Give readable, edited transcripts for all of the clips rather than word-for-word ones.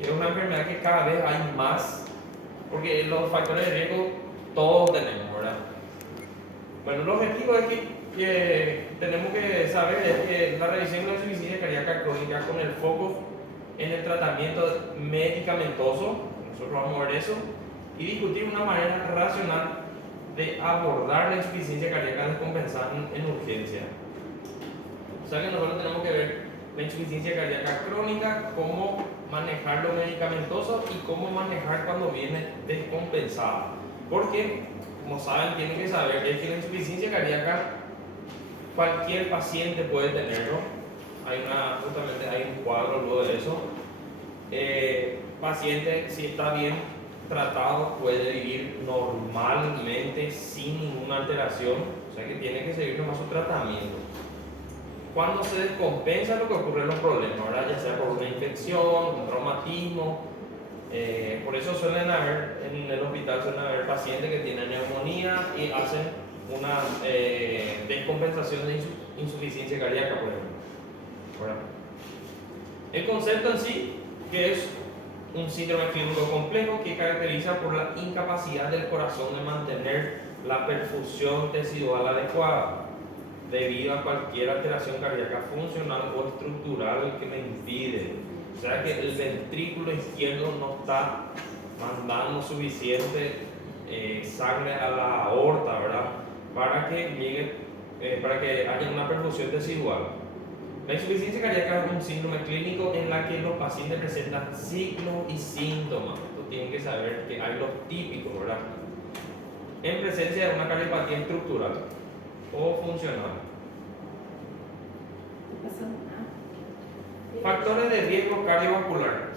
Es una enfermedad que cada vez hay más, porque los factores de riesgo todos tenemos, ¿verdad? Bueno, el objetivo es que tenemos que saber es que la revisión de la insuficiencia cardíaca crónica con el foco en el tratamiento medicamentoso, nosotros vamos a ver eso, y discutir una manera racional de abordar la insuficiencia cardíaca descompensada en urgencia. O sea que nosotros tenemos que ver la insuficiencia cardíaca crónica, cómo manejar lo medicamentoso y cómo manejar cuando viene descompensada. Porque, como saben, tienen que saber que la insuficiencia cardíaca cualquier paciente puede tenerlo. Justamente hay un cuadro luego de eso. Paciente, si está bien tratado, puede vivir normalmente sin ninguna alteración. O sea que tiene que seguir nomás su tratamiento. Cuando se descompensa lo que ocurre en los problemas, ¿verdad? Ya sea por una infección, un traumatismo. Por eso suelen haber, en el hospital suelen haber pacientes que tienen neumonía y hacen una descompensación de insuficiencia cardíaca, por ejemplo. ¿Verdad? El concepto en sí, que es un síndrome clínico complejo que caracteriza por la incapacidad del corazón de mantener la perfusión tesidual adecuada, debido a cualquier alteración cardíaca funcional o estructural que me impide. O sea que el ventrículo izquierdo no está mandando suficiente sangre a la aorta, ¿verdad? Para que haya una perfusión tesidual. La insuficiencia cardíaca es un síndrome clínico en la que los pacientes presentan signos y síntomas. Esto tienen que saber que hay los típicos, ¿verdad? En presencia de una cardiopatía estructural o funcional. Factores de riesgo cardiovascular.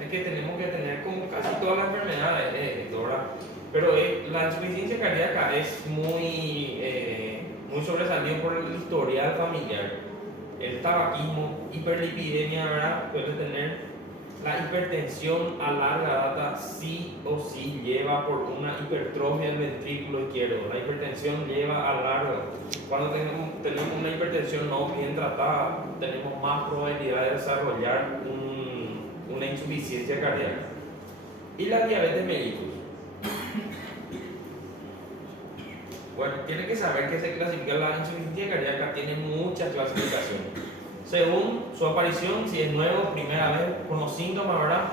Es que tenemos que tener como casi todas las enfermedades, ¿verdad? Pero la insuficiencia cardíaca es muy sobresalido por el historial familiar. El tabaquismo, hiperlipidemia, ¿verdad? Puede tener la hipertensión a larga data, sí o sí lleva por una hipertrofia del ventrículo izquierdo. La hipertensión lleva a largo. Cuando tenemos una hipertensión no bien tratada, tenemos más probabilidad de desarrollar una insuficiencia cardíaca. Y la diabetes mellitus. Bueno, tienen que saber que se clasifica la insuficiencia cardíaca, tiene muchas clasificaciones. Según su aparición, si es nuevo, primera vez, con los síntomas, ¿verdad?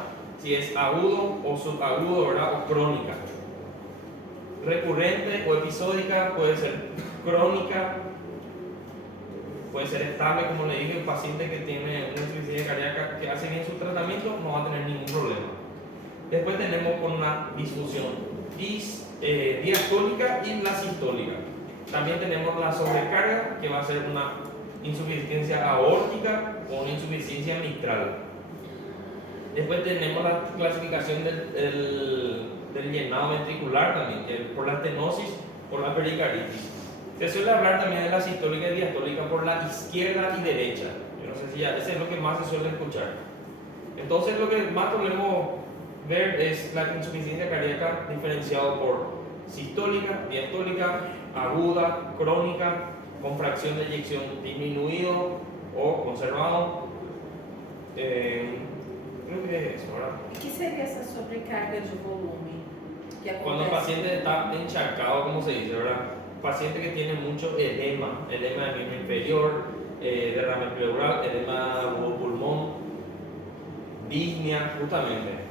Si es agudo o subagudo, ¿verdad? O crónica. Recurrente o episódica, puede ser crónica, puede ser estable, como le dije, el paciente que tiene una insuficiencia cardíaca que hace bien su tratamiento no va a tener ningún problema. Después tenemos con una disfunción diastólica y la sistólica. También tenemos la sobrecarga, que va a ser una insuficiencia aórtica o una insuficiencia mitral. Después tenemos la clasificación del llenado ventricular también, que por la estenosis, por la pericarditis. Se suele hablar también de la sistólica y diastólica por la izquierda y derecha. Yo no sé si ese es lo que más se suele escuchar. Entonces lo que más podemos ver es la insuficiencia cardíaca diferenciado por sistólica, diastólica, aguda, crónica, con fracción de eyección disminuido o conservado. Creo que es eso, ¿verdad? ¿Qué sería esa sobrecarga de volumen? Cuando el paciente está encharcado, como se dice, ¿verdad? Paciente que tiene mucho edema del miembro inferior, derrame pleural, edema de pulmón, disnea, justamente.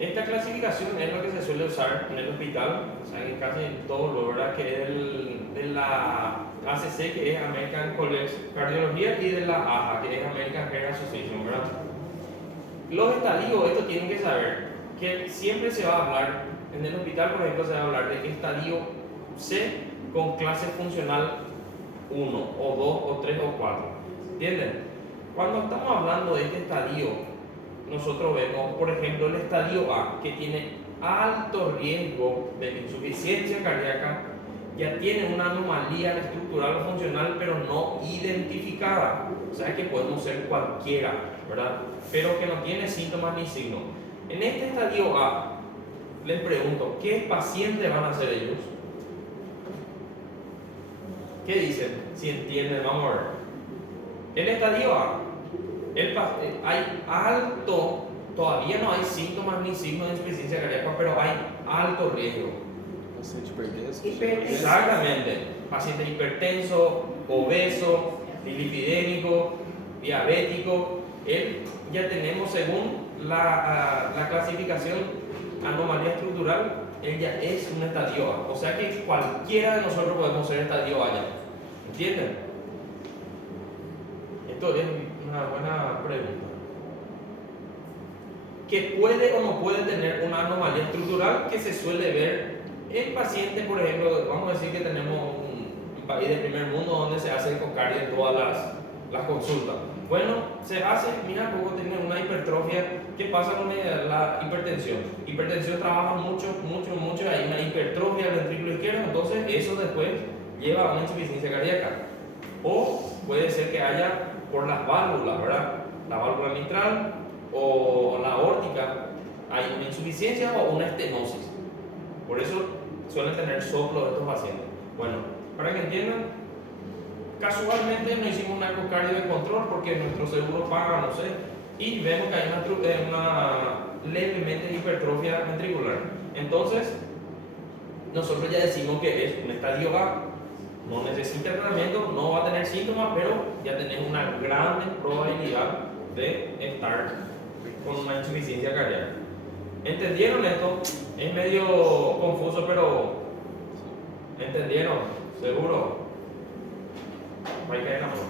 Esta clasificación es lo que se suele usar en el hospital, o sea, en casi en todos los, ¿verdad? Que es de la ACC, que es American College Cardiología, y de la AHA, que es American Heart Association, ¿verdad? Los estadios, esto tienen que saber, que siempre se va a hablar, en el hospital, por ejemplo, se va a hablar de estadio C con clase funcional 1, o 2, o 3, o 4, ¿entienden? Cuando estamos hablando de este estadio, nosotros vemos, por ejemplo, el estadio A, que tiene alto riesgo de insuficiencia cardíaca, ya tiene una anomalía estructural o funcional, pero no identificada. O sea que podemos ser cualquiera, ¿verdad? Pero que no tiene síntomas ni signos. En este estadio A, les pregunto, ¿qué pacientes van a ser ellos? ¿Qué dicen? Si entienden, vamos a ver. El estadio A, Hay alto, todavía no hay síntomas ni signos de insuficiencia cardíaca, pero hay alto riesgo. Hipertenso. Exactamente. Paciente hipertenso, obeso, dislipidémico, diabético. Ya tenemos, según la clasificación anomalía estructural, él ya es un estadio A. O sea que cualquiera de nosotros podemos ser estadio A ya. ¿Entienden? Esto es una buena pregunta. ¿Que puede o no puede tener una anomalía estructural que se suele ver en pacientes, por ejemplo? Vamos a decir que tenemos un país de primer mundo donde se hace ecocardio en todas las consultas. Bueno, se hace, mira, poco tiene una hipertrofia. ¿Qué pasa con la hipertensión? Hipertensión trabaja mucho, hay una hipertrofia del ventrículo izquierdo, entonces eso después lleva a una insuficiencia cardíaca. O puede ser que haya por las válvulas, ¿verdad? La válvula mitral o la aórtica, hay una insuficiencia o una estenosis. Por eso suelen tener soplo estos pacientes. Bueno, para que entiendan, casualmente no hicimos una ecocardio de control porque nuestro seguro paga, no sé, y vemos que hay una levemente hipertrofia ventricular. Entonces, nosotros ya decimos que es un estadio A, no necesita tratamiento, no va a tener síntomas, pero ya tenemos una gran probabilidad de estar con una insuficiencia cardíaca. ¿Entendieron esto? Es medio confuso, pero ¿entendieron? ¿Seguro? Va a caer la mano.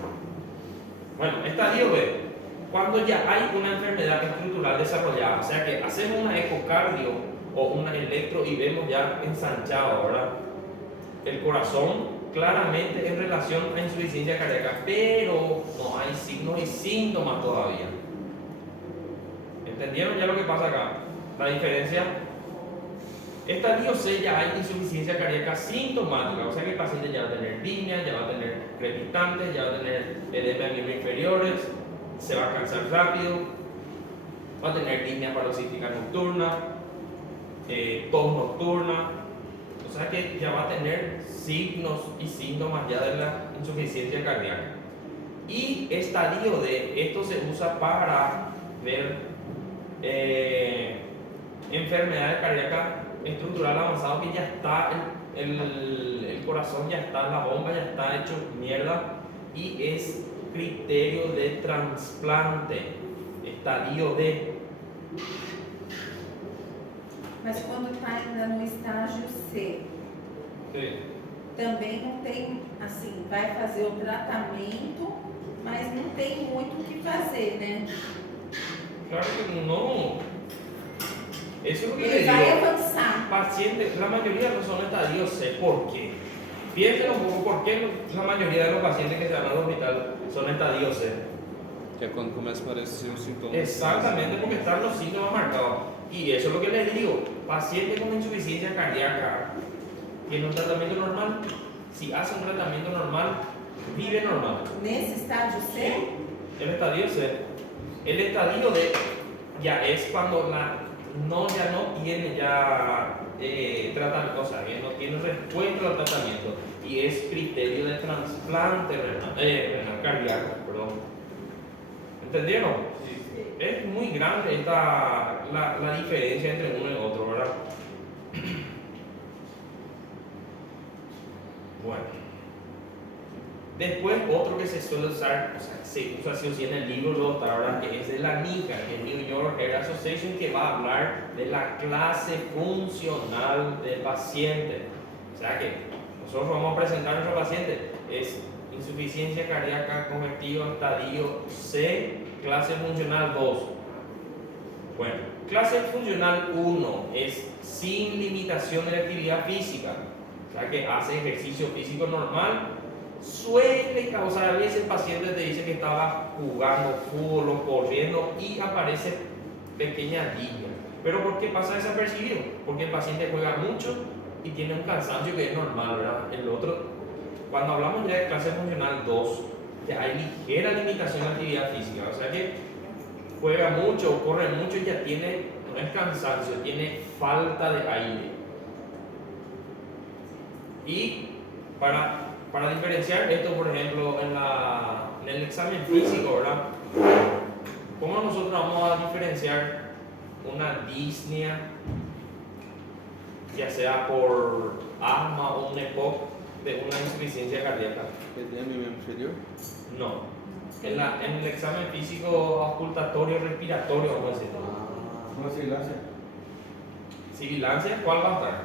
Bueno, estadio B. Cuando ya hay una enfermedad estructural desarrollada, o sea que hacemos una ecocardio o una electro y vemos ya ensanchado, ¿verdad? El corazón claramente en relación a insuficiencia cardíaca, pero no hay signos y síntomas todavía. ¿Entendieron ya lo que pasa acá? La diferencia. Estadio C ya hay insuficiencia cardíaca sintomática, o sea que el paciente ya va a tener disnea, ya va a tener crepitantes, ya va a tener edema en miembros inferiores, se va a cansar rápido, va a tener disnea paroxística nocturna, tos nocturna, o sea que ya va a tener signos y síntomas ya de la insuficiencia cardíaca. Y estadio D, esto se usa para ver enfermedades cardíacas estructural avanzado que ya está, el corazón ya está, la bomba ya está hecho mierda y es criterio de trasplante, estadio D. Mas quando está ainda no estágio C, Sí. também não tem, assim, vai fazer o tratamento, mas não tem muito o que fazer, né? Claro que no. Eso es lo que Ele le vai digo. avançar. Pacientes, la mayoría no son estadios C. ¿Por qué? Piensen un poco por qué la mayoría de los pacientes que se van al hospital son estadios C. Que é quando começa a aparecer os sintomas. Exactamente, porque están los síntomas marcados. Y eso es lo que les digo. Paciente con insuficiencia cardíaca tiene un tratamiento normal. Si hace un tratamiento normal, vive normal. Nesse estágio C, El estadio C. El estadio D ya es cuando ya no tiene tratamiento, o sea, que no tiene respuesta al tratamiento y es criterio de trasplante renal cardíaco, perdón. ¿Entendieron? Es muy grande la diferencia entre uno y otro, ¿verdad? Bueno. Después otro que se suele usar, o sea, se usa sí o sí en el libro, luego está, ¿verdad? Que es de la NICA, que es New York Heart Association, que va a hablar de la clase funcional del paciente. O sea que nosotros vamos a presentar a nuestro paciente, es insuficiencia cardíaca congestiva estadio C, clase funcional 2. Bueno, clase funcional 1 es sin limitación de la actividad física, o sea que hace ejercicio físico normal. Suele causar, a veces el paciente te dice que estaba jugando fútbol o corriendo y aparece pequeña disnea. Pero ¿por qué pasa desapercibido? Porque el paciente juega mucho y tiene un cansancio que es normal, ¿verdad? El otro, cuando hablamos ya de clase funcional 2, ya hay ligera limitación de actividad física, o sea que juega mucho o corre mucho y ya tiene, no es cansancio, tiene falta de aire. Y para diferenciar esto, por ejemplo, en el examen físico, ¿verdad? ¿Cómo nosotros vamos a diferenciar una disnea, ya sea por asma o un EPOC, de una insuficiencia cardíaca? ¿El miembro inferior? No. En el examen físico auscultatorio respiratorio, vamos a decir. ¿Cómo se lanza? Sibilancia, ¿cuál va a estar?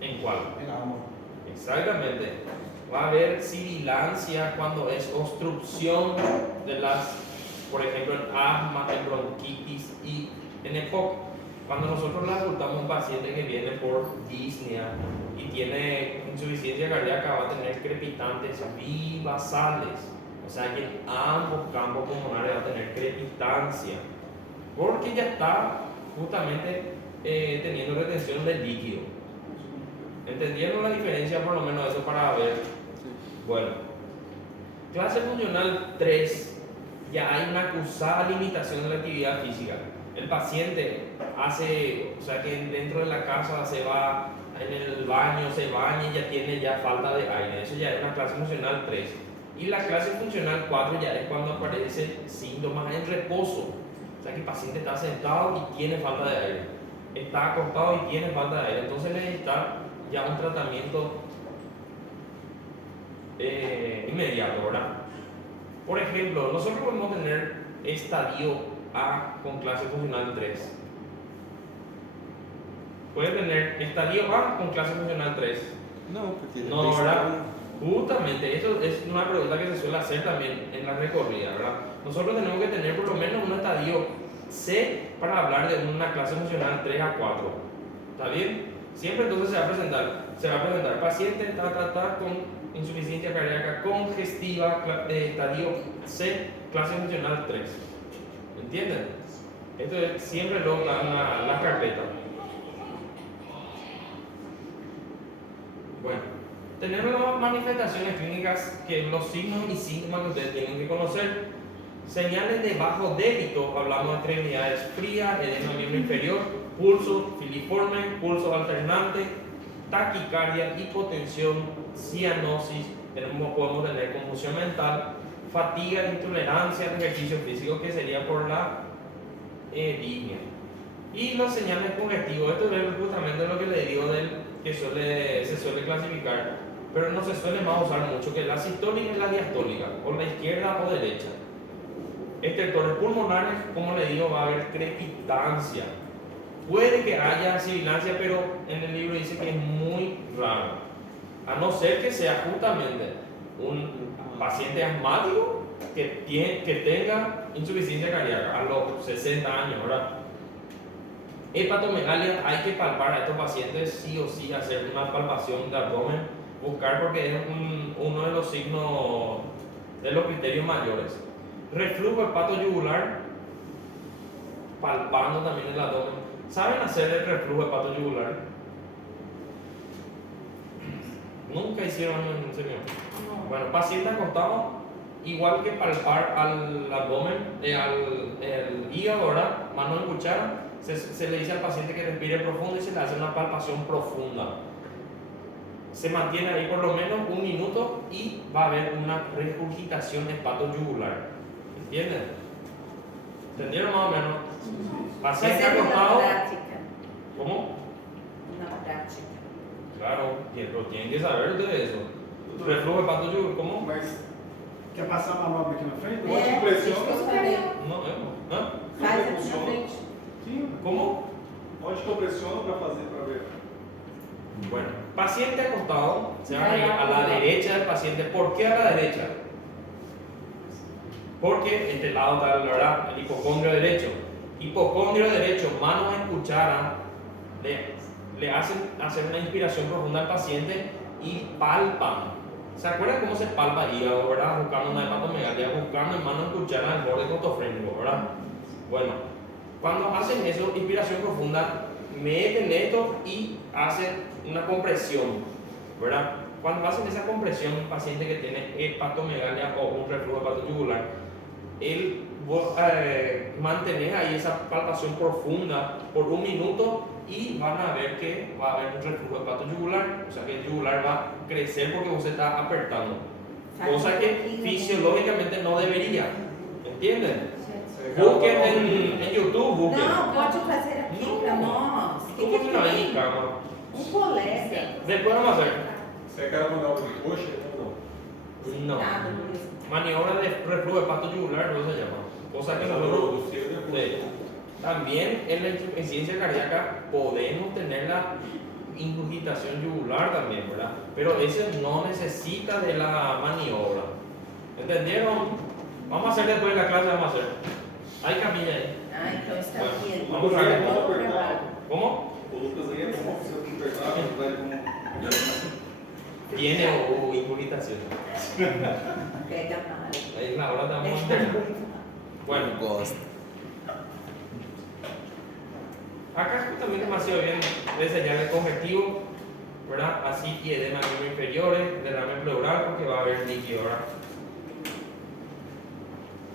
¿En cuál? En amo. Exactamente. Va a haber sibilancia cuando es obstrucción de las, por ejemplo, en asma, en bronquitis y en EPOC. Cuando nosotros le ocultamos a un paciente que viene por disnea y tiene insuficiencia cardíaca, va a tener crepitantes bivasales. O sea que en ambos campos pulmonares va a tener crepitancia. Porque ya está justamente teniendo retención de líquido. ¿Entendieron la diferencia por lo menos eso para ver? Sí. Bueno, clase funcional 3, ya hay una acusada limitación de la actividad física. El paciente hace, o sea que dentro de la casa se va en el baño, se baña y ya tiene ya falta de aire. Eso ya es una clase funcional 3. Y la clase funcional 4 ya es cuando aparecen síntomas en reposo. O sea que el paciente está sentado y tiene falta de aire. Está acostado y tiene falta de aire. Entonces necesita ya un tratamiento inmediato, ¿verdad? Por ejemplo, nosotros podemos tener estadio A con clase funcional 3. Puede tener estadio A con clase funcional 3. No, porque No, ¿verdad? Justamente, eso es una pregunta que se suele hacer también en la recorrida, ¿verdad? Nosotros tenemos que tener por lo menos un estadio C para hablar de una clase funcional 3 a 4. ¿Está bien? Siempre entonces se va a presentar paciente con insuficiencia cardíaca congestiva de estadio C, clase funcional 3. ¿Entienden? Esto es siempre lo dan la carpeta. Bueno, tenemos las manifestaciones clínicas, que los signos y síntomas que ustedes tienen que conocer. Señales de bajo débito, hablamos de extremidades frías, edema miembro inferior, pulso filiforme, pulso alternante, taquicardia, hipotensión, cianosis, podemos tener confusión mental, fatiga, intolerancia al ejercicio físico, que sería por la disnea. Y las señales congestivas, esto es justamente lo que le digo que se suele clasificar, pero no se suele más usar mucho, que la sistólica y la diastólica, o la izquierda o derecha. Estertores pulmonares, como le digo, va a haber crepitancia. Puede que haya sibilancia, pero en el libro dice que es muy raro. A no ser que sea justamente un paciente asmático que tenga insuficiencia cardíaca a los 60 años, ¿verdad? Hepatomegalia, hay que palpar a estos pacientes sí o sí, hacer una palpación de abdomen, buscar, porque es uno de los signos de los criterios mayores. Reflujo hepatoyugular, palpando también el abdomen. ¿Saben hacer el reflujo hepatoyugular? Nunca hicieron en serio. No. Bueno, paciente acostado, igual que palpar al abdomen, al hígado, ¿verdad? Mano en cuchara, se le dice al paciente que respire profundo y se le hace una palpación profunda. Se mantiene ahí por lo menos 1 minuto y va a haber una regurgitación hepatoyugular. ¿Entienden? ¿Entendieron más o menos? Paciente Essa é na acostado. prática. ¿Cómo? Na prática. Claro, pero tienen que saber de eso. Reflujo hepatoyugular, ¿cómo? Mas quer passar a manobra aqui na frente? É, Hoje isso que pressiona. eu falei. No, ¿ah? Faz aqui na frente. Sim. ¿Cómo? Onde que eu pressiono para fazer, para ver? Bueno, paciente acostado, se va a ir a la derecha del paciente. ¿Por qué a la derecha? Porque este lado está, ¿verdad?, el hipocondrio derecho. Hipocondrio derecho, manos en cuchara, le hacen hacer una inspiración profunda al paciente y palpan. ¿Se acuerdan cómo se palpa el hígado, verdad? Buscando una hepatomegalia, buscando en mano en cuchara el borde cotofrénico, ¿verdad? Bueno, cuando hacen eso, inspiración profunda, meten esto y hacen una compresión, ¿verdad? Cuando hacen esa compresión, un paciente que tiene hepatomegalia o un reflujo hepatoyugular, él mantener ahí esa palpación profunda por 1 minuto y van a ver que va a haber un reflujo hepatoyugular, o sea que el yugular va a crecer porque usted está apretando, cosa que fisiológicamente no debería, ¿entienden? Busquen en YouTube, busquen. Não, pode trazer aqui para nós. O que ¿Cómo se llama ahí, tem? cama? Colega. Después vamos a hacer Você quer mandar o coxa ou não? no. Nada mesmo. Maniobra de reflujo de pasto yugular, no se llama. Cosa que nosotros. Sí. También en la insuficiencia cardíaca podemos tener la ingurgitación yugular también, ¿verdad? Pero ese no necesita de la maniobra. ¿Entendieron? Vamos a hacer después de la clase, vamos a hacer. Hay camilla ahí. Ah, então está Bueno, bien. vamos a ver. Vamos provar. ¿Cómo? O Lucas aí é bom, se eu apertar, vai como. Tiene o ingurgitación. Pega mal. Ahí es la hora también. Está muito. Bueno, Gosto. acá también demasiado bien de señal el objetivo, ¿verdad? Así y edema inferiores, derrame pleural porque va a haber líquido, ¿verdad?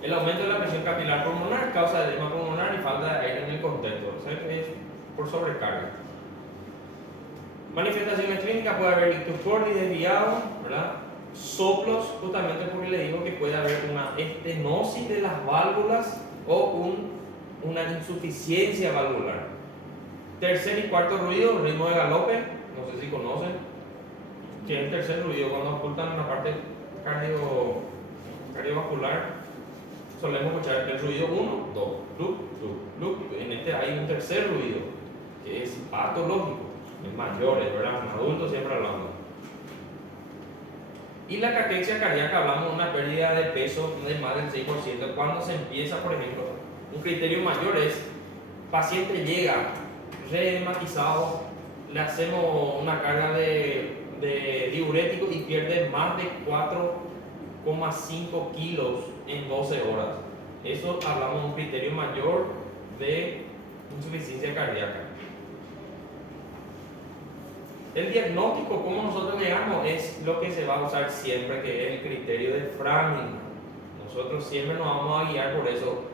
El aumento de la presión capilar pulmonar causa edema pulmonar y falta de aire en el contexto, o sea que es por sobrecarga. Manifestaciones clínicas, puede haber ictus cordis desviado, ¿verdad? Soplos, justamente porque le digo que puede haber una estenosis de las válvulas o una insuficiencia valvular. Tercer y cuarto ruido, ritmo de galope, no sé si conocen, que es el tercer ruido cuando ocultan la parte cardiovascular. Solemos escuchar el ruido 1, 2, lup, lup, lup. En este hay un tercer ruido que es patológico, en mayores, ¿verdad? En adultos siempre hablamos. Y la caquexia cardíaca, hablamos de una pérdida de peso de más del 6%. Cuando se empieza, por ejemplo, un criterio mayor es, paciente llega reedematizado, le hacemos una carga de diurético y pierde más de 4,5 kilos en 12 horas. Eso hablamos de un criterio mayor de insuficiencia cardíaca. El diagnóstico, como nosotros llegamos, es lo que se va a usar siempre, que es el criterio de Framingham. Nosotros siempre nos vamos a guiar por eso.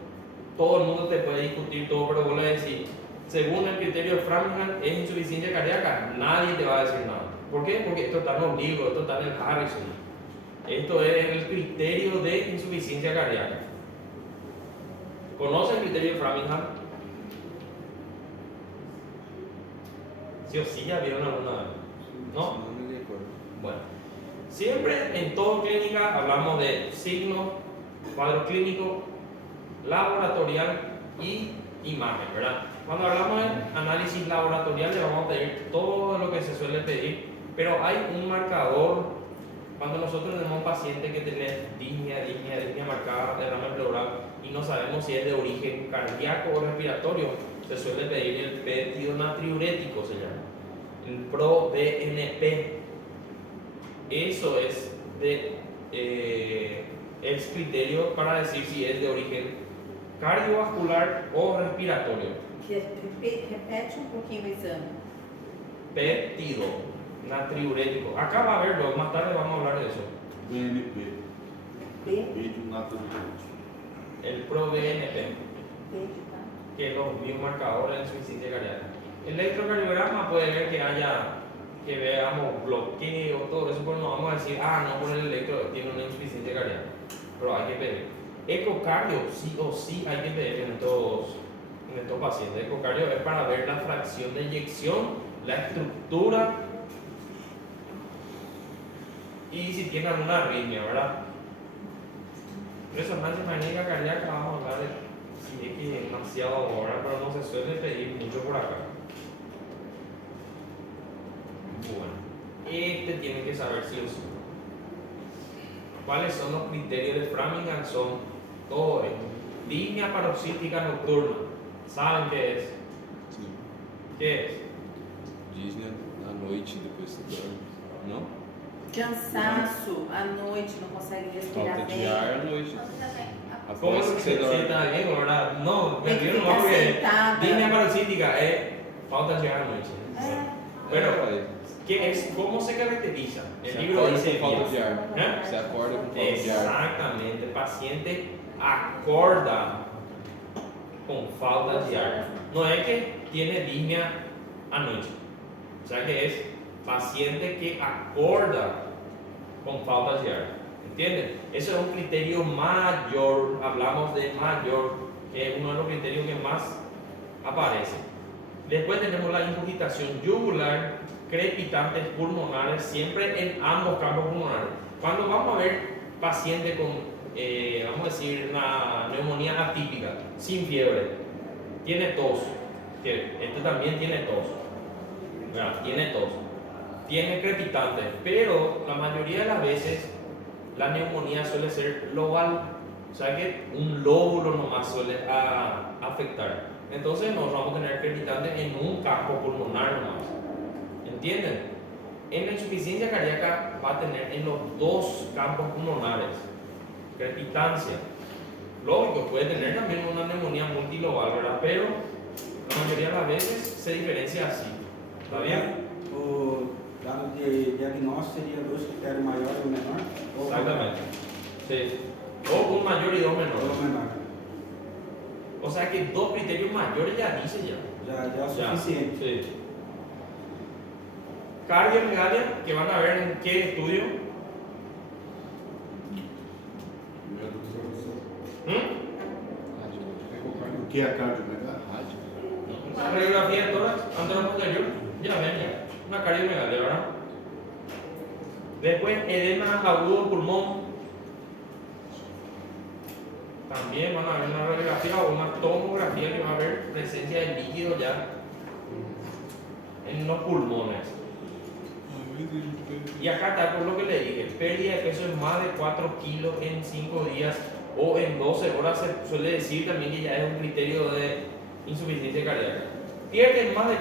Todo el mundo te puede discutir todo, pero vuelvo a decir, según el criterio de Framingham, es insuficiencia cardíaca, nadie te va a decir nada. ¿Por qué? Porque esto está en los libros, esto está en el Harrison. Esto es el criterio de insuficiencia cardíaca. ¿Conoce el criterio de Framingham? ¿Sí o sí ya vieron alguna vez? ¿No? No me recuerdo. Bueno, siempre en toda clínica hablamos de signo, cuadro clínico, laboratorial y imagen, ¿verdad? Cuando hablamos de análisis laboratorial le vamos a pedir todo lo que se suele pedir, pero hay un marcador. Cuando nosotros tenemos un paciente que tiene disnea marcada, derrame pleural y no sabemos si es de origen cardíaco o respiratorio, se suele pedir el péptido natriurético, se llama, el ProBNP. Eso es el criterio para decir si es de origen cardiovascular o respiratorio. Repete um pouquinho o exame. Péptido natriurético. Acá va a verlo, más tarde vamos a hablar de eso. BNP, B, vídeo natural. El ProBNP, B de tá? que es los biomarcadores de insuficiencia cardíaca. El electrocardiograma puede ver que veamos bloqueo, todo eso, pues no vamos a decir, no, por el electro tiene una insuficiencia cardíaca, pero hay que pedir. Ecocardio, sí o sí hay que pedir en estos pacientes. Ecocardio es para ver la fracción de eyección, la estructura y si tiene alguna arritmia, ¿verdad? Resonancia magnética cardíaca, vamos a hablar de si es que es demasiado ahora, pero no se suele pedir mucho por acá. Bueno, este tiene que saber sí o sí. ¿Cuáles son los criterios de Framingham? Son todo esto. Disnea paroxística nocturna. ¿Saben qué es? Sim. ¿Qué es? Disney à noite, depois você dorme. Não? Cansaço à noite, não consegue respirar Falta de bem. ar à noite. ¿Cómo Após se que você dorme. está bien, verdad? No, me Tem que vieron ficar porque sentada. disnea paroxística es falta de ar noche. Pero, Aí, ¿qué es? ¿Cómo se caracteriza? El você libro acorda dice com falta bien. de ar. ¿Eh? Você acorda com falta de ar. Exactamente, el paciente acorda con falta de ar. No es que tiene disnea anoche, o sea que es paciente que acorda con falta de ar. ¿Entienden? Eso es un criterio mayor, hablamos de mayor que es uno de los criterios que más aparece. Después tenemos la incurgitación yugular, crepitantes pulmonares, siempre en ambos campos pulmonares. Cuando vamos a ver paciente con, vamos a decir, una neumonía atípica, sin fiebre, tiene tos, que este también tiene tos, ¿verdad? Tiene tos, tiene crepitantes, pero la mayoría de las veces la neumonía suele ser local, o sea que un lóbulo nomás suele afectar. Entonces nos vamos a tener crepitantes en un campo pulmonar nomás. ¿Entienden? En la insuficiencia cardíaca va a tener en los dos campos pulmonares crepitancia. Lógico, puede tener también una neumonía multilobal, ¿verdad? Pero la mayoría de las veces se diferencia así. ¿Está bien? O dado de diagnóstico seria dos critérios maior e menor? Ou Exactamente. Sí. O un mayor y dos ou menores. menor? O sea que dos criterios mayores ya dice ya. Já é o Ya. suficiente. Sí. Cardiomegalia, que van a ver en qué estudio. ¿Mm? O que é cardiomegalia? Rádio. Una radiografía de tórax anteroposterior, ya ven ya, una cardiomegalia, ¿verdad? Después, edema agudo del pulmón. También van a ver una radiografía o una tomografía que va a ver presencia de líquido ya en los pulmones. Y acá está por lo que le dije, pérdida de peso en más de 4 kilos en 5 días o en 12 horas, se suele decir también que ya es un criterio de insuficiencia cardíaca. Pierden más de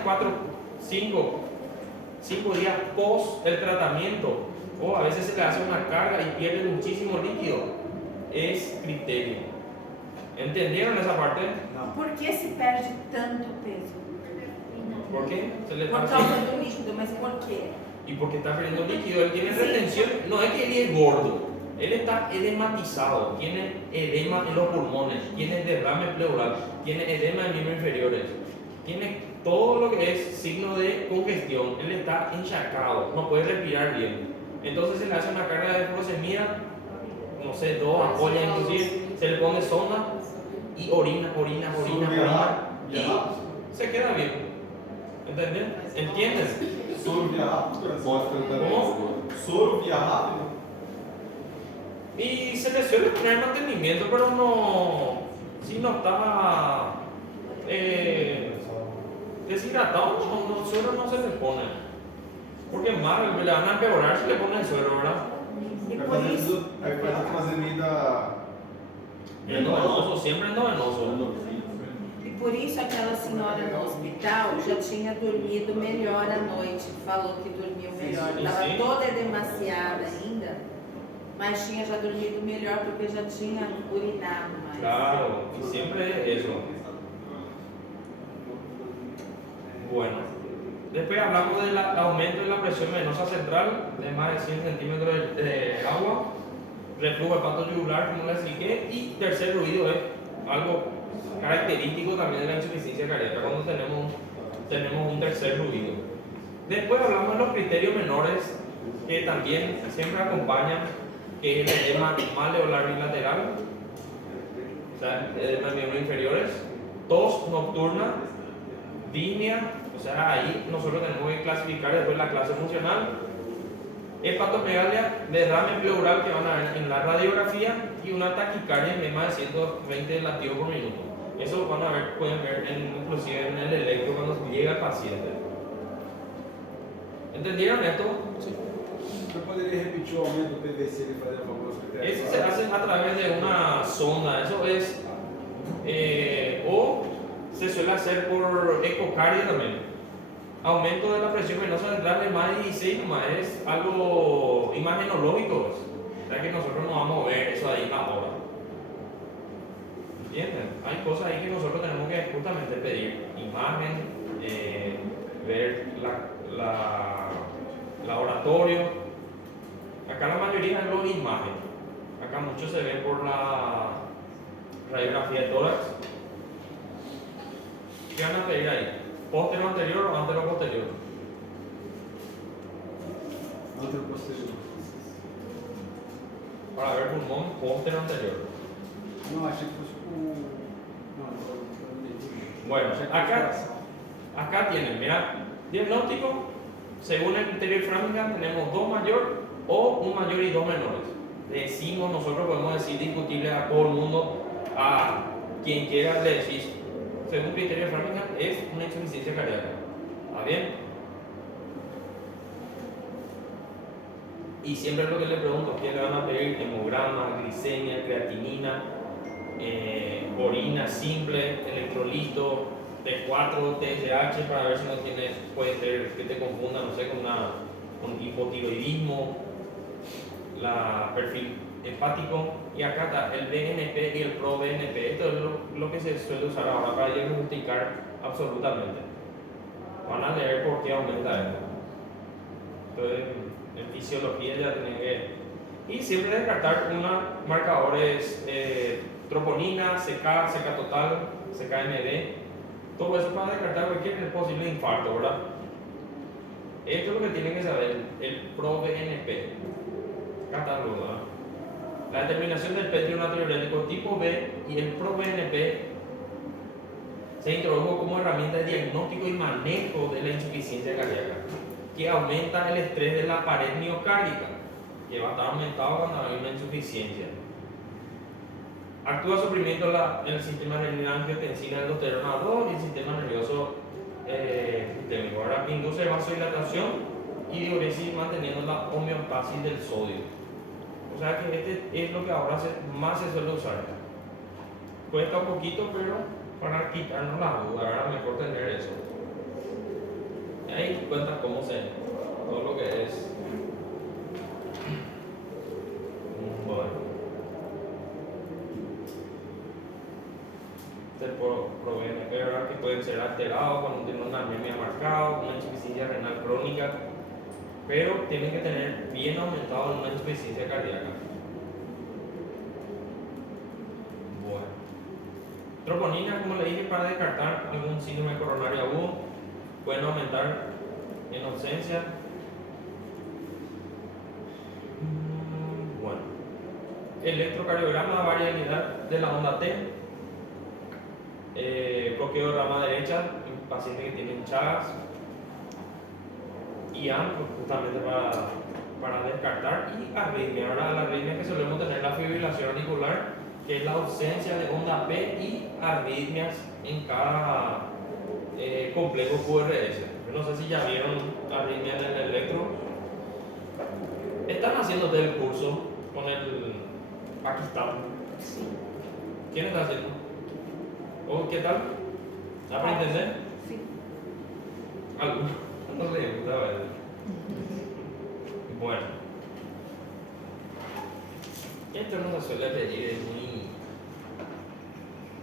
5 días post el tratamiento, o a veces se le hace una carga y pierde muchísimo líquido, es criterio. ¿Entendieron esa parte? Por que se perde tanto peso? ¿Por qué? Se le Por está causa do líquido, mas por quê? y porque está perdiendo líquido, él tiene Sí. retención, no es que él es gordo, él está edematizado, tiene edema en los pulmones, tiene derrame pleural, tiene edema en miembros inferiores, tiene todo lo que es signo de congestión, él está encharcado, no puede respirar bien. Entonces se le hace una carga de furosemida, no sé, 2 ampollas inclusive, se le pone sonda y orina, y se queda bien. ¿Entenden? ¿Entienden? Soro via rápido, ¿Cómo? Soro via rápido. Y se le suele poner mantenimiento, pero no, si no está deshidratado, suero no se le pone. Porque más le van a empeorar si le ponen suero, ¿verdad? E por isso, Aí faz a trazemida Endovenoso, siempre endovenoso. e por isso aquela senhora no hospital já tinha dormido melhor à noite, falou que dormiu melhor. Sim, Estava sim. toda edemaciada ainda, mas tinha já dormido melhor porque já tinha urinado mais. Claro, y siempre es eso. Bueno, después hablamos del aumento de la presión venosa central de más de 100 centímetros de agua, reflujo hepatoyugular, como les expliqué, y tercer ruido es algo característico también de la insuficiencia cardíaca cuando tenemos un tercer ruido. Después hablamos de los criterios menores que también siempre acompañan, que es el edema maleolar bilateral, o sea, edema de miembros inferiores, tos nocturna, disnea, o sea, ahí nosotros tenemos que clasificar después la clase funcional, hepatomegalia, derrame pleural que van a ver en la radiografía y una taquicardia de más de 120 latidos por minuto. Eso van a ver, pueden ver inclusive en el electro cuando llega el paciente. ¿Entendieron esto? Você poderia repetir o aumento do PVC e fazer alguns critérios? Eso se hace a través de una sonda, eso es, o se suele hacer por ecocardia también. Aumento de la presión venosa central de más de 16 nomás, es algo imagenológico, o sea que nosotros no vamos a ver eso ahí ahora. ¿Entienden? Hay cosas ahí que nosotros tenemos que justamente pedir imagen, ver laboratorio. Acá la mayoría es lo de imagen. Acá mucho se ve por la radiografía de tórax. ¿Qué van a pedir ahí? ¿Póstero anterior o antero posterior? Antero posterior. Para ver pulmón, póstero anterior. Não, achei que fosse com. Não, Bueno, acá tienen, mira, diagnóstico, según el criterio de Framingham tenemos 2 mayores o un mayor y 2 menores. Decimos, nosotros podemos decir discutible a todo el mundo, a quien quiera le decís, según el criterio de Framingham es una insuficiencia cardíaca. ¿Está bien? Y siempre lo que le pregunto, ¿qué le van a pedir? Hemograma, glicemia, creatinina, orina simple, electrolito, T4, TSH, para ver si no tienes, puede ser que te confunda, no sé, con hipotiroidismo, la perfil hepático, y acá está el BNP y el ProBNP. Esto es lo que se suele usar ahora para diagnosticar absolutamente. Van a leer por qué aumenta esto. Entonces, en fisiología ya tienen que... Y siempre descartar marcadores troponina, CK total, CKMB, todo eso para descartar cualquier posible infarto, ¿verdad? Esto es lo que tienen que saber, el ProBNP. Acá está algo, ¿verdad? La determinación del petrio natriurético tipo B y el ProBNP se introdujo como herramienta de diagnóstico y manejo de la insuficiencia cardíaca, que aumenta el estrés de la pared miocárdica, que va a estar aumentado cuando hay una insuficiencia. Actúa suprimiendo el sistema renina-angiotensina, aldosterona 2 y el sistema nervioso sistémico. Ahora induce vasodilatación y diuresis manteniendo la homeostasis del sodio. O sea que este es lo que ahora más se suele usar. Cuesta un poquito, pero para quitarnos la duda, ahora mejor tener eso. Y ahí cuenta cómo todo lo que es. Bueno. ProBNP, ¿verdad? Que pueden ser alterados cuando tienen una anemia marcada, una insuficiencia renal crónica, pero tienen que tener bien aumentado en una insuficiencia cardíaca. Bueno. Troponina, como le dije, para descartar algún síndrome coronario agudo, pueden aumentar en ausencia. Bueno. Electrocardiograma, variabilidad de la onda T. Bloqueo de rama derecha en pacientes que tienen Chagas, y justamente para descartar, y arritmia. Ahora la arritmia que solemos tener, la fibrilación auricular, que es la ausencia de onda P y arritmias en cada complejo QRS. Yo no sé si ya vieron arritmia en el electro. Están haciendo el curso con el Pakistán. ¿Quién está haciendo? ¿O qué tal? ¿La para entender? Sí. ¿Alguno? No sé, gusta ver. Bueno. Esto no se suele pedir, es muy...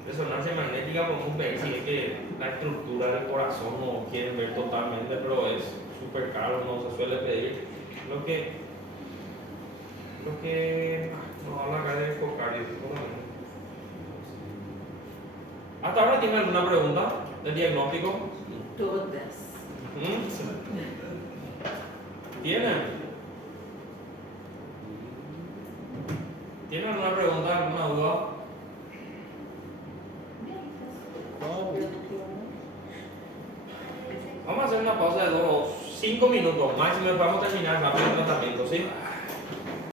Resonancia magnética podemos ver si es que la estructura del corazón no quieren ver totalmente, pero es súper caro, no se suele pedir. Lo que nos habla acá de ecocardio. ¿Hasta ahora tiene alguna pregunta del diagnóstico? Todas. ¿Tienen? ¿Tienen alguna pregunta, alguna duda? Vamos a hacer una pausa de 5 minutos máximo y vamos a terminar rápido el tratamiento, ¿sí?